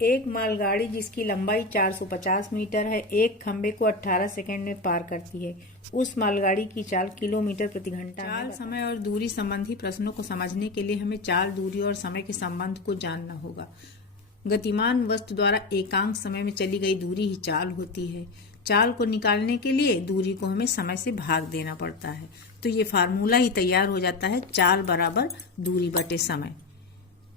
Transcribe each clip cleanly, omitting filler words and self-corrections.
एक मालगाड़ी जिसकी लंबाई 450 मीटर है एक खंबे को 18 सेकंड में पार करती है। उस मालगाड़ी की चाल किलोमीटर प्रति घंटा। चाल, समय और दूरी संबंधी प्रश्नों को समझने के लिए हमें चाल, दूरी और समय के संबंध को जानना होगा। गतिमान वस्तु द्वारा एकांक समय में चली गई दूरी ही चाल होती है। चाल को निकालने के लिए दूरी को हमें समय से भाग देना पड़ता है, तो ये फार्मूला ही तैयार हो जाता है, चाल बराबर दूरी बटे समय।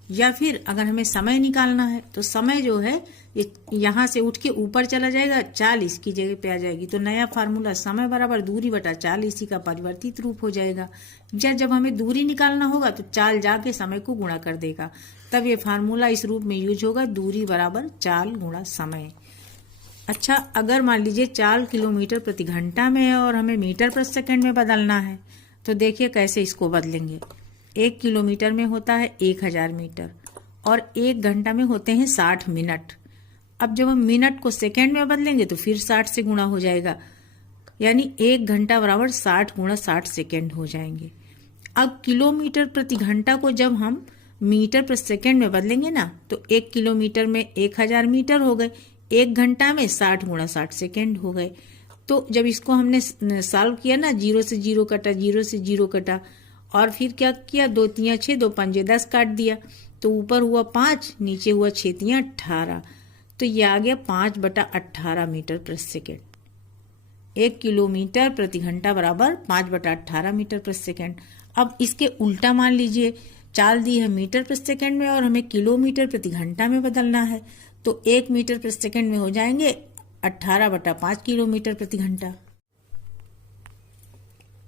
या फिर अगर हमें समय निकालना है तो समय जो है ये यहाँ से उठ के ऊपर चला जाएगा, चाल इसकी जगह पे आ जाएगी, तो नया फार्मूला समय बराबर दूरी बटा चाल इसी का परिवर्तित रूप हो जाएगा। या जब हमें दूरी निकालना होगा तो चाल जाके समय को गुणा कर देगा, तब ये फार्मूला इस रूप में यूज होगा, दूरी बराबर चाल गुणा समय। अच्छा, अगर मान लीजिए चाल किलोमीटर प्रति घंटा में है और हमें मीटर प्रति सेकंड में बदलना है, तो देखिए कैसे इसको बदलेंगे। 1 किलोमीटर में होता है 1000 मीटर और 1 घंटा में होते हैं 60 मिनट। अब जब हम मिनट को सेकंड में बदलेंगे तो फिर 60 से गुणा हो जाएगा, यानी 1 घंटा बराबर 60 गुणा 60 सेकंड हो जाएंगे। अब किलोमीटर प्रति घंटा को जब हम मीटर प्रति सेकंड में बदलेंगे ना, तो 1 किलोमीटर में 1000 मीटर हो गए, 1 घंटा में 60 गुणा 60 सेकंड हो गए। तो जब इसको हमने सॉल्व किया ना, 0 से 0 कटा, 0 से 0 कटा, और फिर क्या किया, 2 3 6, 2 5 10 काट दिया, तो ऊपर हुआ 5, नीचे हुआ 6 3 18, तो ये आ गया 5/18 मीटर प्रति सेकेंड। 1 किलोमीटर प्रति घंटा बराबर 5/18 मीटर प्रति सेकेंड। अब इसके उल्टा मान लीजिए, चाल दी है मीटर प्रति सेकेंड में और हमें किलोमीटर प्रति घंटा में बदलना है, तो 1 मीटर प्रति सेकेंड में हो जाएंगे 18/5 किलोमीटर प्रति घंटा।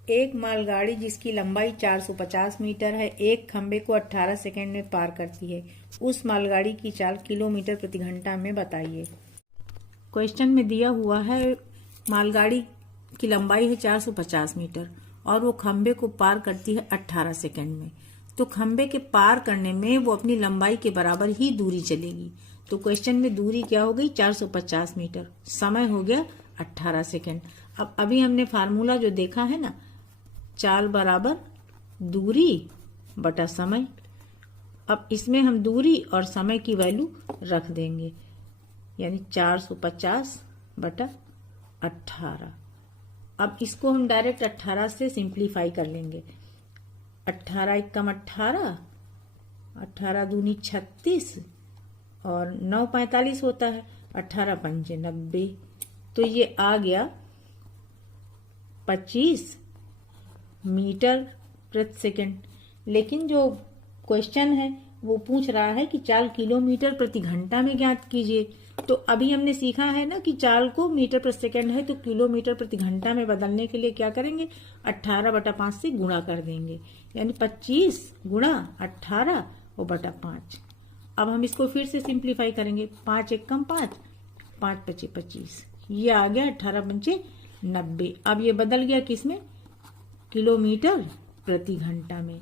एक मालगाड़ी जिसकी लंबाई 450 मीटर है एक खंबे को 18 सेकंड में पार करती है। उस मालगाड़ी की चाल किलोमीटर प्रति घंटा में बताइए। क्वेश्चन में दिया हुआ है मालगाड़ी की लंबाई है 450 मीटर और वो खंबे को पार करती है 18 सेकंड में। तो खंबे के पार करने में वो अपनी लंबाई के बराबर ही दूरी चलेगी। तो क्वेश्चन में दूरी क्या हो गई, 450 मीटर, समय हो गया 18 सेकंड। अब अभी हमने फार्मूला जो देखा है ना, चाल बराबर दूरी बटा समय। अब इसमें हम दूरी और समय की वैल्यू रख देंगे, यानी 450 बटा 18। अब इसको हम डायरेक्ट 18 से सिंप्लीफाई कर लेंगे। 18 एकम 18, 18 दूनी 36 और 9 45 होता है, 18 पंजे 90, तो ये आ गया 25 मीटर प्रति सेकंड। लेकिन जो क्वेश्चन है वो पूछ रहा है कि चाल किलोमीटर प्रति घंटा में ज्ञात कीजिए। तो अभी हमने सीखा है ना कि चाल को मीटर प्रति सेकंड है तो किलोमीटर प्रति घंटा में बदलने के लिए क्या करेंगे, 18/5 से गुणा कर देंगे, यानी 25 गुणा 18 और बटा 5। अब हम इसको फिर से सिंप्लीफाई करेंगे, 5 एकम 5, 5 पचे 25, ये आ गया 18 पंचे 90। अब ये बदल गया किसमें, किलोमीटर प्रति घंटा में।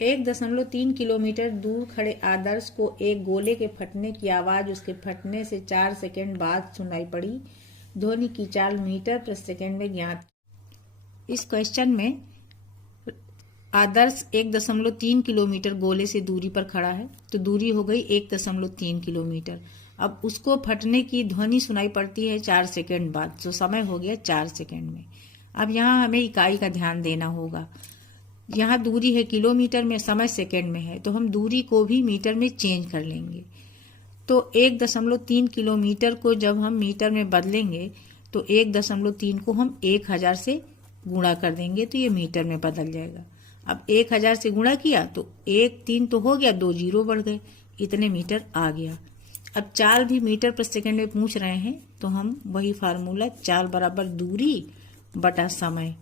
1.3 किलोमीटर दूर खड़े आदर्श को एक गोले के फटने की आवाज उसके फटने से 4 सेकंड बाद सुनाई पड़ी। ध्वनि की चाल मीटर प्रति सेकंड में ज्ञात। इस क्वेश्चन में आदर्श 1.3 किलोमीटर गोले से दूरी पर खड़ा है, तो दूरी हो गई 1.3 किलोमीटर। अब उसको फटने की ध्वनि सुनाई पड़ती है 4 सेकंड बाद, तो समय हो गया 4 सेकंड में। अब यहाँ हमें इकाई का ध्यान देना होगा। यहाँ दूरी है किलोमीटर में, समय सेकंड में है, तो हम दूरी को भी मीटर में चेंज कर लेंगे। तो 1.3 किलोमीटर को जब हम मीटर में बदलेंगे तो 1.3 को हम 1000 से गुणा कर देंगे, तो ये मीटर में बदल जाएगा। अब 1000 से गुणा किया तो 1 3 तो हो गया, 2 जीरो बढ़ गए, इतने मीटर आ गया। अब चाल भी मीटर प्रति सेकंड में पूछ रहे हैं, तो हम वही फार्मूला, चाल बराबर दूरी बटा समय।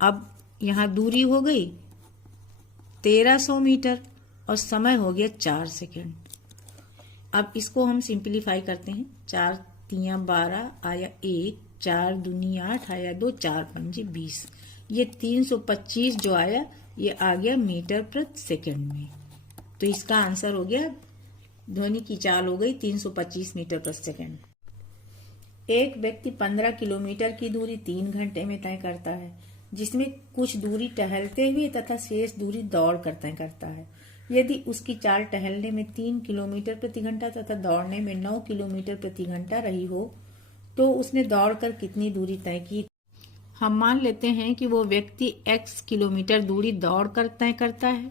अब यहाँ दूरी हो गई 1300 मीटर और समय हो गया 4 सेकंड। अब इसको हम सिंप्लीफाई करते हैं, 4 3 12 आया 1, 4 दूनी 8 आया 2, 4 पंजे 20, ये 325 जो आया ये आ गया मीटर प्रति सेकंड में। तो इसका आंसर हो गया, ध्वनि की चाल हो गई 325 मीटर प्रति सेकंड। एक व्यक्ति 15 किलोमीटर की दूरी 3 घंटे में तय करता है, जिसमें कुछ दूरी टहलते हुए तथा शेष दूरी दौड़ कर तय करता है। यदि उसकी चाल टहलने में 3 किलोमीटर प्रति घंटा तथा दौड़ने में 9 किलोमीटर प्रति घंटा रही हो तो उसने दौड़कर कितनी दूरी तय की। हम मान लेते हैं कि वो व्यक्ति x किलोमीटर दूरी दौड़कर तय करता है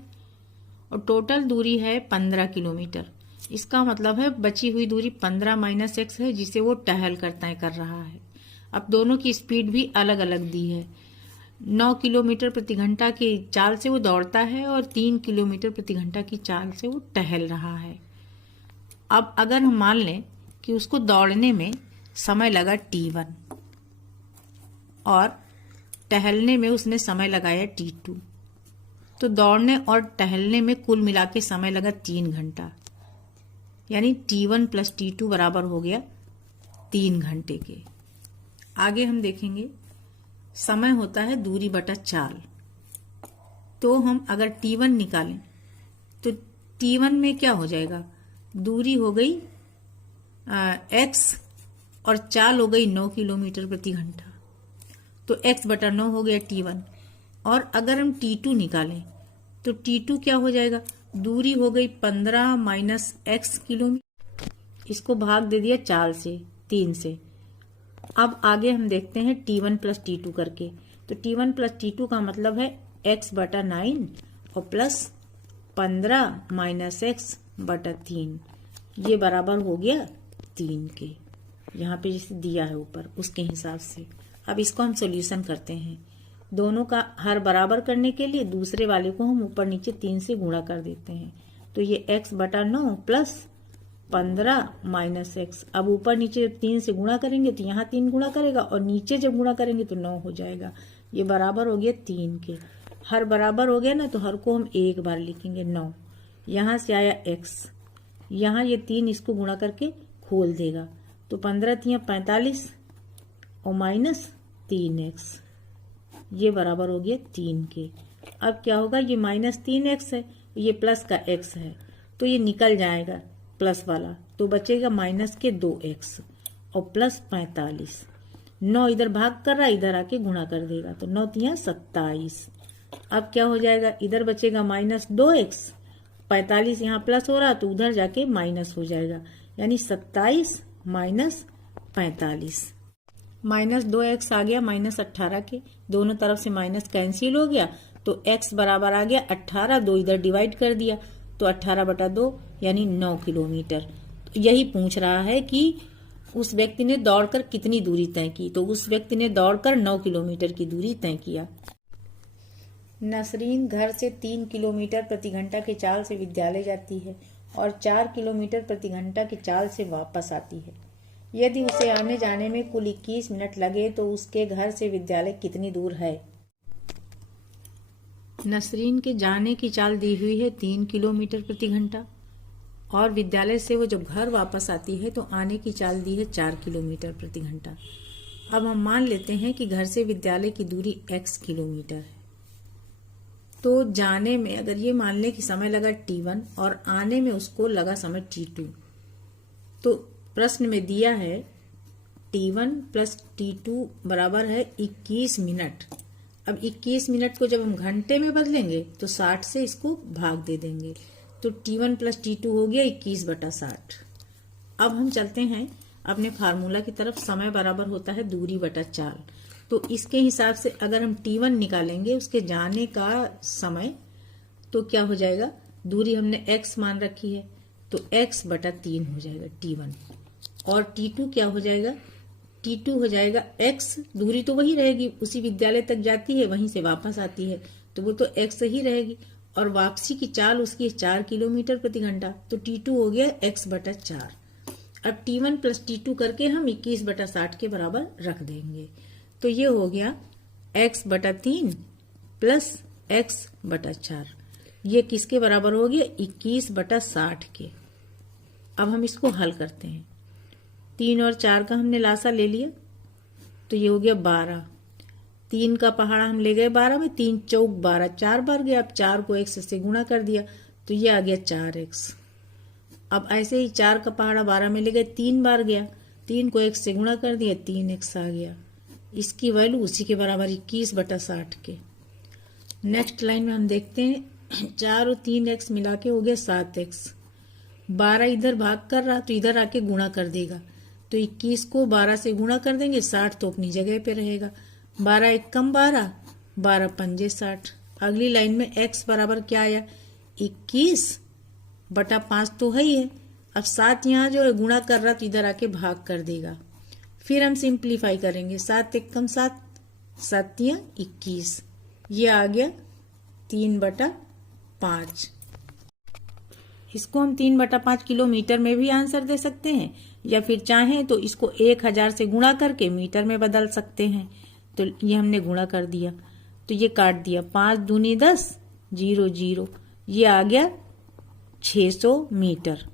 और टोटल दूरी है 15 किलोमीटर। इसका मतलब है बची हुई दूरी 15 माइनस x है जिसे वो टहल कर तय कर रहा है। अब दोनों की स्पीड भी अलग अलग दी है। 9 किलोमीटर प्रति घंटा की चाल से वो दौड़ता है और 3 किलोमीटर प्रति घंटा की चाल से वो टहल रहा है। अब अगर हम मान लें कि उसको दौड़ने में समय लगा t1 और टहलने में उसने समय लगाया t2, तो दौड़ने और टहलने में कुल मिला के समय लगा 3 घंटा, यानी t1 प्लस t2 बराबर हो गया 3 घंटे के। आगे हम देखेंगे समय होता है दूरी बटा चाल। तो हम अगर t1 निकालें तो t1 में क्या हो जाएगा, दूरी हो गई x और चाल हो गई 9 किलोमीटर प्रति घंटा, तो x बटा 9 हो गया t1। और अगर हम t2 निकालें तो t2 क्या हो जाएगा, दूरी हो गई 15 माइनस x किलोमीटर, इसको भाग दे दिया चाल से 3 से। अब आगे हम देखते हैं t1 प्लस t2 करके। तो t1 प्लस t2 का मतलब है x बटा 9 और प्लस 15 माइनस x बटा 3, ये बराबर हो गया 3 के। यहाँ पे जैसे दिया है ऊपर उसके हिसाब से। अब इसको हम सॉल्यूशन करते हैं। दोनों का हर बराबर करने के लिए दूसरे वाले को हम ऊपर नीचे 3 से गुणा कर देते हैं। तो ये x बटा 9 प्लस 15 माइनस x। अब ऊपर नीचे 3 से गुणा करेंगे तो यहाँ 3 गुणा करेगा और नीचे जब गुणा करेंगे तो 9 हो जाएगा। ये बराबर हो गया 3 के। हर बराबर हो गया ना, तो हर को हम एक बार लिखेंगे 9। यहाँ से आया x, यहाँ ये 3 इसको गुणा करके खोल देगा तो 15 तियां 45 और माइनस 3x, ये बराबर हो गया 3 के। अब क्या होगा, ये माइनस 3x है, ये प्लस का x है, तो ये निकल जाएगा प्लस वाला, तो बचेगा माइनस के 2x और प्लस 45। 9 इधर भाग कर रहा है, इधर आके गुणा कर देगा तो 9 तियां 27। अब क्या हो जाएगा, इधर बचेगा माइनस 2x, 45 यहाँ प्लस हो रहा तो उधर जाके माइनस हो जाएगा, यानी 27 माइनस 45। माइनस 2x आ गया माइनस 18 के, दोनों तरफ से माइनस कैंसिल हो गया तो x बराबर आ गया 18। 2 इधर डिवाइड कर दिया तो 18 बटा 2 यानी 9 किलोमीटर। यही पूछ रहा है कि उस व्यक्ति ने दौड़कर कितनी दूरी तय की, तो उस व्यक्ति ने दौड़कर 9 किलोमीटर की दूरी तय किया। नसरीन घर से 3 किलोमीटर प्रति घंटा की चाल से विद्यालय जाती है और 4 किलोमीटर प्रति घंटा की चाल से वापस आती है। यदि उसे आने जाने में कुल 21 मिनट लगे तो उसके घर से विद्यालय कितनी दूर है। नसरीन के जाने की चाल दी हुई है 3 किलोमीटर प्रति घंटा और विद्यालय से वो जब घर वापस आती है तो आने की चाल दी है 4 किलोमीटर प्रति घंटा। अब हम मान लेते हैं कि घर से विद्यालय की दूरी x किलोमीटर है। तो जाने में अगर ये मान लें कि समय लगा t1 और आने में उसको लगा समय t2, तो प्रश्न में दिया है t1 प्लस t2 बराबर है 21 मिनट। अब 21 मिनट को जब हम घंटे में बदलेंगे तो 60 से इसको भाग दे देंगे तो t1 प्लस t2 हो गया 21 बटा 60। अब हम चलते हैं अपने फार्मूला की तरफ। समय बराबर होता है दूरी बटा चाल, तो इसके हिसाब से अगर हम t1 निकालेंगे उसके जाने का समय तो क्या हो जाएगा, दूरी हमने x मान रखी है तो x बटा 3 हो जाएगा t1। और t2 क्या हो जाएगा, t2 हो जाएगा x, दूरी तो वही रहेगी, उसी विद्यालय तक जाती है वहीं से वापस आती है तो वो तो x ही रहेगी और वापसी की चाल उसकी 4 किलोमीटर प्रति घंटा, तो t2 हो गया x बटा 4। अब t1 प्लस t2 करके हम 21 बटा 60 के बराबर रख देंगे तो ये हो गया x बटा 3 प्लस x बटा 4। ये किसके बराबर हो गया, 21 बटा 60 के। अब हम इसको हल करते हैं। 3 और 4 का हमने लासा ले लिया तो ये हो गया 12। 3 का पहाड़ा हम ले गए 12 में, 3 चौक 12, 4 बार गया। अब 4 को x से गुणा कर दिया तो ये आ गया 4x। अब ऐसे ही 4 का पहाड़ा 12 में ले गए, 3 बार गया, 3 को x से गुणा कर दिया, 3x आ गया। इसकी वैल्यू उसी के बराबर 21 बटा 60 के। नेक्स्ट लाइन में हम देखते हैं 4 और 3x मिला के हो गया 7x। 12 इधर भाग कर रहा तो इधर आके गुणा कर देगा, तो 21 को 12 से गुणा कर देंगे, 60 तो अपनी जगह पे रहेगा। 12 एक कम 12, 12 पंजे 60। अगली लाइन में x बराबर क्या आया, 21/5 तो है ही है। अब 7 यहाँ जो है गुणा कर रहा तो इधर आके भाग कर देगा। फिर हम सिंप्लीफाई करेंगे, 7 एक कम 7, 7 तियां 21, ये आ गया 3/5। इसको हम 3/5 किलोमीटर में भी आंसर दे सकते हैं, या फिर चाहें तो इसको 1000 से गुणा करके मीटर में बदल सकते हैं। तो ये हमने गुणा कर दिया तो ये काट दिया, 5 दूनी 10, 0 0, ये आ गया 600 मीटर।